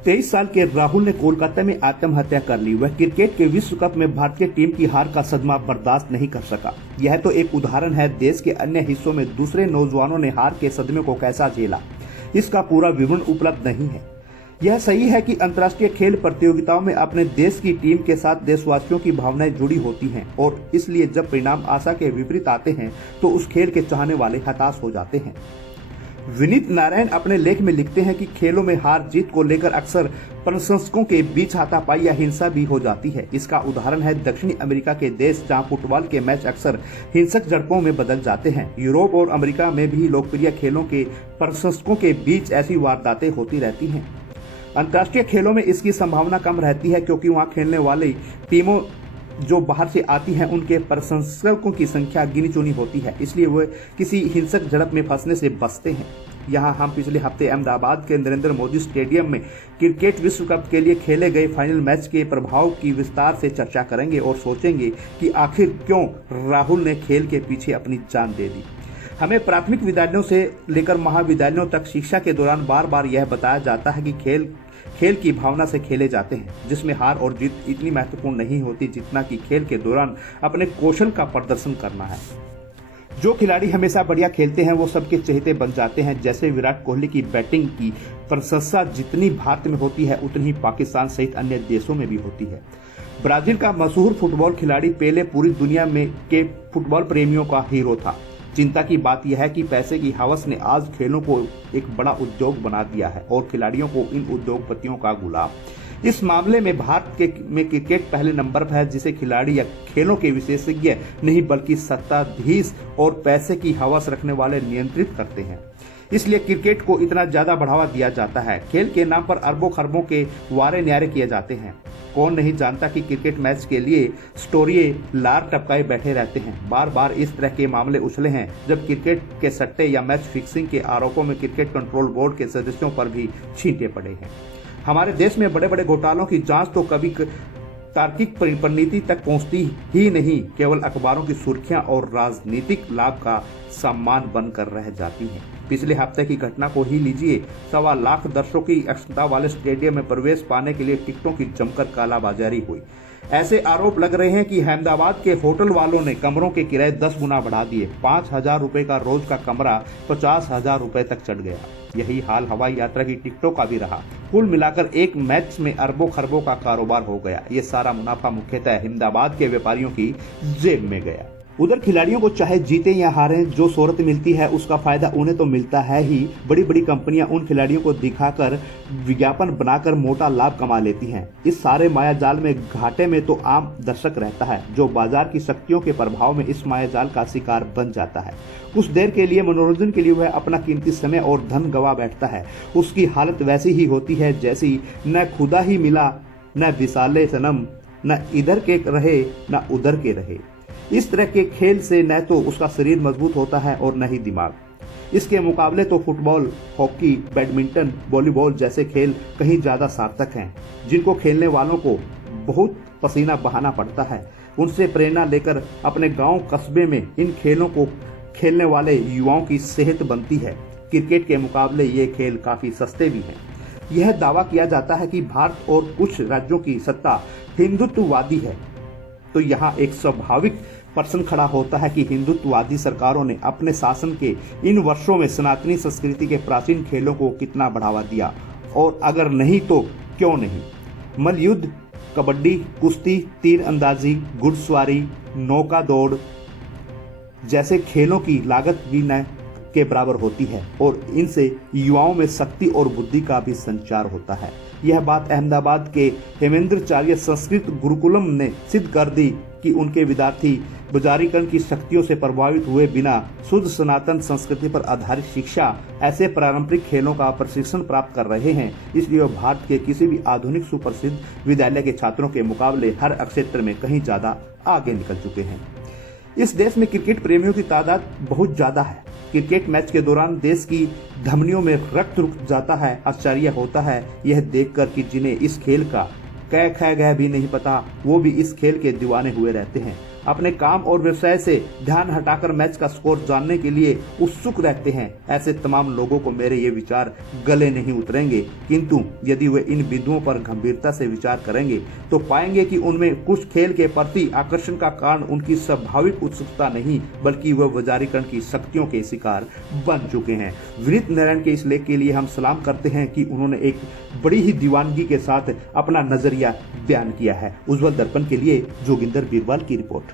23 साल के राहुल ने कोलकाता में आत्महत्या कर ली। वह क्रिकेट के विश्व कप में भारतीय टीम की हार का सदमा बर्दाश्त नहीं कर सका। यह तो एक उदाहरण है, देश के अन्य हिस्सों में दूसरे नौजवानों ने हार के सदमे को कैसा झेला, इसका पूरा विवरण उपलब्ध नहीं है। यह सही है कि अंतर्राष्ट्रीय खेल प्रतियोगिताओं में अपने देश की टीम के साथ देशवासियों की भावनाएं जुड़ी होती हैं और इसलिए जब परिणाम आशा के विपरीत आते हैं तो उस खेल के चाहने वाले हताश हो जाते हैं। विनीत नारायण अपने लेख में लिखते हैं कि खेलों में हार जीत को लेकर अक्सर प्रशंसकों के बीच हाथापाई या हिंसा भी हो जाती है। इसका उदाहरण है दक्षिणी अमेरिका के देश, जहां फुटबॉल के मैच अक्सर हिंसक झड़पों में बदल जाते हैं। यूरोप और अमेरिका में भी लोकप्रिय खेलों के प्रशंसकों के बीच ऐसी वारदातें होती रहती हैं। अंतर्राष्ट्रीय खेलों में इसकी संभावना कम रहती है क्योंकि वहां खेलने वाली टीमों जो बाहर से आती हैं उनके प्रशंसकों की संख्या गिनी चुनी होती है, इसलिए वे किसी हिंसक झड़प में फंसने से बचते हैं। यहाँ हम पिछले हफ्ते अहमदाबाद के नरेंद्र मोदी स्टेडियम में क्रिकेट विश्व कप के लिए खेले गए फाइनल मैच के प्रभाव की विस्तार से चर्चा करेंगे और सोचेंगे कि आखिर क्यों राहुल ने खेल के पीछे अपनी जान दे दी। हमें प्राथमिक विद्यालयों से लेकर महाविद्यालयों तक शिक्षा के दौरान बार बार यह बताया जाता है कि खेल की भावना से खेले जाते हैं, जिसमें हार और जीत इतनी महत्वपूर्ण नहीं होती जितना कि खेल के दौरान अपने कौशल का प्रदर्शन करना है। जो खिलाड़ी हमेशा बढ़िया खेलते हैं वो सबके चहेते बन जाते हैं। जैसे विराट कोहली की बैटिंग की प्रशंसा जितनी भारत में होती है उतनी ही पाकिस्तान सहित अन्य देशों में भी होती है। ब्राजील का मशहूर फुटबॉल खिलाड़ी पेले पूरी दुनिया में के फुटबॉल प्रेमियों का हीरो था। चिंता की बात यह है कि पैसे की हवस ने आज खेलों को एक बड़ा उद्योग बना दिया है और खिलाड़ियों को इन उद्योगपतियों का गुलाम। इस मामले में भारत में क्रिकेट पहले नंबर पर है, जिसे खिलाड़ी या खेलों के विशेषज्ञ नहीं बल्कि सत्ताधीश और पैसे की हवस रखने वाले नियंत्रित करते हैं। इसलिए क्रिकेट को इतना ज्यादा बढ़ावा दिया जाता है। खेल के नाम पर अरबों खरबों के वारे न्यारे किए जाते हैं। कौन नहीं जानता कि क्रिकेट मैच के लिए स्टोरिये लार टपकाए बैठे रहते हैं। बार बार इस तरह के मामले उछले हैं जब क्रिकेट के सट्टे या मैच फिक्सिंग के आरोपों में क्रिकेट कंट्रोल बोर्ड के सदस्यों पर भी छींटे पड़े हैं। हमारे देश में बड़े बड़े घोटालों की जांच तो कभी तार्किक परिणति तक पहुंचती ही नहीं, केवल अखबारों की सुर्खियां और राजनीतिक लाभ का सम्मान बनकर रह जाती हैं। पिछले हफ्ते की घटना को ही लीजिए। 1.25 लाख दर्शकों की क्षमता वाले स्टेडियम में प्रवेश पाने के लिए टिकटों की जमकर कालाबाजारी हुई। ऐसे आरोप लग रहे हैं कि अहमदाबाद के होटल वालों ने कमरों के किराए 10 गुना बढ़ा दिए। 5,000 रुपए का रोज का कमरा 50,000 रुपए तक चढ़ गया। यही हाल हवाई यात्रा की टिकटों का भी रहा। कुल मिलाकर एक मैच में अरबों खरबों का कारोबार हो गया। ये सारा मुनाफा मुख्यतः अहमदाबाद के व्यापारियों की जेब में गया। उधर खिलाड़ियों को चाहे जीते या हारें, जो शोहरत मिलती है उसका फायदा उन्हें तो मिलता है ही। बड़ी बड़ी कंपनियां उन खिलाड़ियों को दिखाकर विज्ञापन बनाकर मोटा लाभ कमा लेती हैं। इस सारे मायाजाल में घाटे में तो आम दर्शक रहता है, जो बाजार की शक्तियों के प्रभाव में इस मायाजाल का शिकार बन जाता है। कुछ देर के लिए मनोरंजन के लिए वह अपना कीमती समय और धन गवा बैठता है। उसकी हालत वैसी ही होती है जैसी न खुदा ही मिला, न विशाले सनम, न इधर के रहे न उधर के रहे। इस तरह के खेल से न तो उसका शरीर मजबूत होता है और न ही दिमाग। इसके मुकाबले तो फुटबॉल, हॉकी, बैडमिंटन, वॉलीबॉल जैसे खेल कहीं ज्यादा सार्थक हैं, जिनको खेलने वालों को बहुत पसीना बहाना पड़ता है। उनसे प्रेरणा लेकर अपने गांव कस्बे में इन खेलों को खेलने वाले युवाओं की सेहत बनती है। क्रिकेट के मुकाबले ये खेल काफी सस्ते भी हैं। यह दावा किया जाता है कि भारत और कुछ राज्यों की सत्ता हिंदुत्ववादी है, तो यहाँ एक स्वाभाविक प्रश्न खड़ा होता है कि हिंदुत्ववादी सरकारों ने अपने शासन के इन वर्षों में सनातनी संस्कृति के प्राचीन खेलों को कितना बढ़ावा दिया, और अगर नहीं तो क्यों नहीं। मल्लयुद्ध, कबड्डी, कुश्ती, तीर अंदाजी, घुड़सवारी, नौका दौड़ जैसे खेलों की लागत भी न के बराबर होती है और इनसे युवाओं में शक्ति और बुद्धि का भी संचार होता है। यह बात अहमदाबाद के हेमेंद्राचार्य संस्कृत गुरुकुलम ने सिद्ध कर दी कि उनके विद्यार्थी बाजारीकरण की शक्तियों से प्रभावित हुए बिना शुद्ध सनातन संस्कृति पर आधारित शिक्षा, ऐसे पारंपरिक खेलों का प्रशिक्षण प्राप्त कर रहे हैं। इसलिए वह भारत के किसी भी आधुनिक सुप्रसिद्ध विद्यालय के छात्रों के मुकाबले हर क्षेत्र में कहीं ज्यादा आगे निकल चुके हैं। इस देश में क्रिकेट प्रेमियों की तादाद बहुत ज्यादा है। क्रिकेट मैच के दौरान देश की धमनियों में रक्त रुक जाता है। आश्चर्य होता है यह देखकर कि जिन्हें इस खेल का कै ख गह भी नहीं पता, वो भी इस खेल के दीवाने हुए रहते हैं। अपने काम और व्यवसाय से ध्यान हटाकर मैच का स्कोर जानने के लिए उत्सुक रहते हैं। ऐसे तमाम लोगों को मेरे ये विचार गले नहीं उतरेंगे, किंतु यदि वे इन बिंदुओं पर गंभीरता से विचार करेंगे तो पाएंगे कि उनमें कुछ खेल के प्रति आकर्षण का कारण उनकी स्वाभाविक उत्सुकता नहीं, बल्कि वह वजारीकरण की शक्तियों के शिकार बन चुके हैं। विनीत नारायण के इस लेख के लिए हम सलाम करते हैं कि उन्होंने एक बड़ी ही दीवानगी के साथ अपना नजरिया बयान किया है। उज्जवल दर्पण के लिए जोगिंदर बीरवाल की रिपोर्ट।